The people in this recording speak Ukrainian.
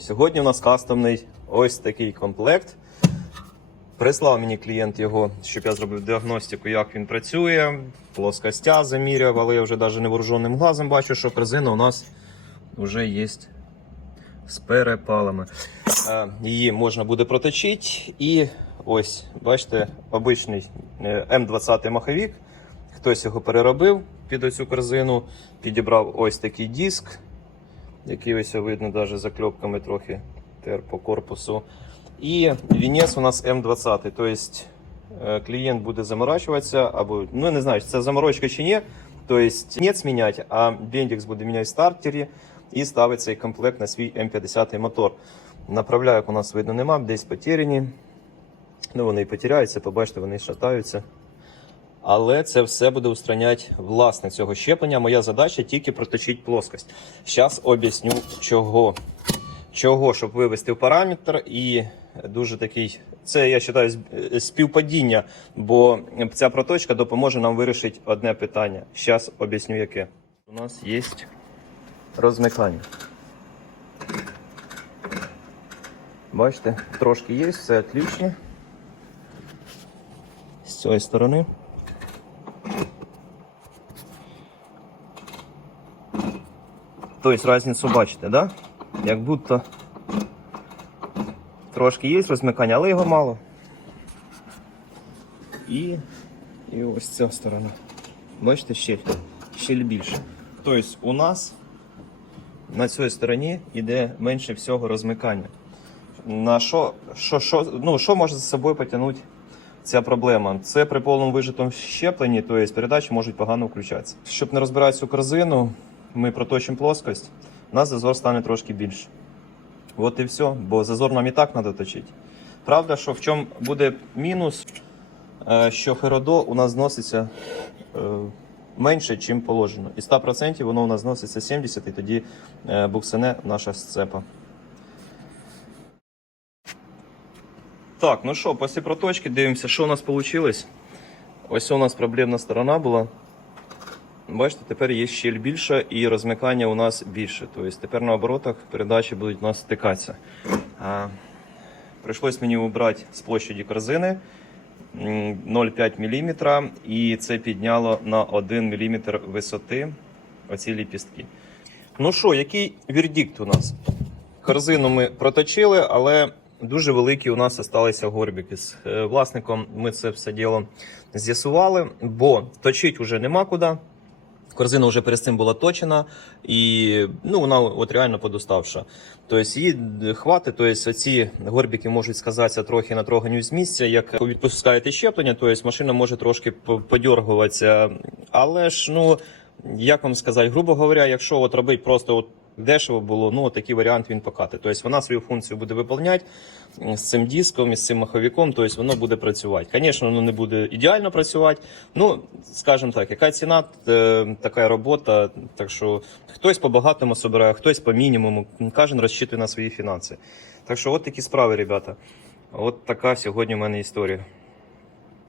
сьогодні? Сьогодні у нас кастомний ось такий комплект. Прислав мені клієнт його, щоб я зробив діагностику, як він працює. Плоскостя заміряв, але я вже навіть невооруженим глазом бачу, що резина у нас вже є з перепалами. Е, Її можна буде проточити. І ось, бачите, обичний е, М20 маховик. Хтось його переробив під оцю корзину, підібрав ось такий диск, який ось видно навіть закльопками трохи тер по корпусу. І вінець у нас М20. Тобто е, клієнт буде заморачуватися, або ну не знаю, це заморочка чи ні. Тобто вінець міняти, а бендікс буде міняти в стартері і ставить цей комплект на свій М50 мотор. Направляюк у нас видно нема, десь потеряні. Ну, вони і потеряються, побачите, вони шатаються. Але це все буде устраняти власник цього щеплення. Моя задача тільки проточити плоскость. Зараз об'ясню чого. Чого, щоб вивести в параметр і дуже такий. Це я вважаю співпадіння, бо ця проточка допоможе нам вирішити одне питання. Зараз об'ясню яке. У нас є розмикання. Бачите, трошки є, все отлично. З цієї сторони. Тобто різницю бачите, да? Як будто трошки є розмикання, але його мало. І, і ось ця сторона. Бачите, щель, щель більше. Тобто у нас на цій стороні йде менше всього розмикання. На що, що, що, ну, що може за собою потягнути ця проблема? Це при повному вижитому щепленні, тобто передачі можуть погано включатися. Щоб не розбирати цю корзину, ми проточимо плоскость, у нас зазор стане трошки більше. От і все, бо зазор нам і так треба точити. Правда, що в чому буде мінус, Е, що Феродо у нас зноситься е, менше, чим положено. І 100% воно у нас зноситься 70, і тоді е, буксине наша сцепа. Так, ну що, після проточки дивимося, що у нас вийшло. Ось у нас проблемна сторона була. Бачите, тепер є щель більша і розмикання у нас більше. Тобто тепер на оборотах передачі будуть у нас стикатися. Прийшлось мені убрати з площаді корзини 0,5 мм, і це підняло на 1 мм висоти оці ліпістки. Ну що, який вердикт у нас? Корзину ми проточили, але дуже великі у нас залишилися горбики. З е, власником ми це все діло з'ясували, бо точити вже нема куди. Корзина вже перед цим була точена, і ну, вона от реально подоставша. Тобто її хвати, тобто оці горбіки можуть сказатися трохи на троганню з місця. Як відпускаєте щеплення, тобто машина може трошки по- подьоргуватися. Але ж, ну, як вам сказати, грубо говоря, якщо от робити просто от дешево було, ну такий варіант він покати. Тобто вона свою функцію буде виповняти з цим диском з цим маховиком, тобто воно буде працювати. Звісно, воно не буде ідеально працювати. Ну, скажімо так, яка ціна, е, така робота. Так що хтось по багатому собирає, хтось по мінімуму, кожен розчитує на свої фінанси. Так що, от такі справи, ребята. От така сьогодні в мене історія.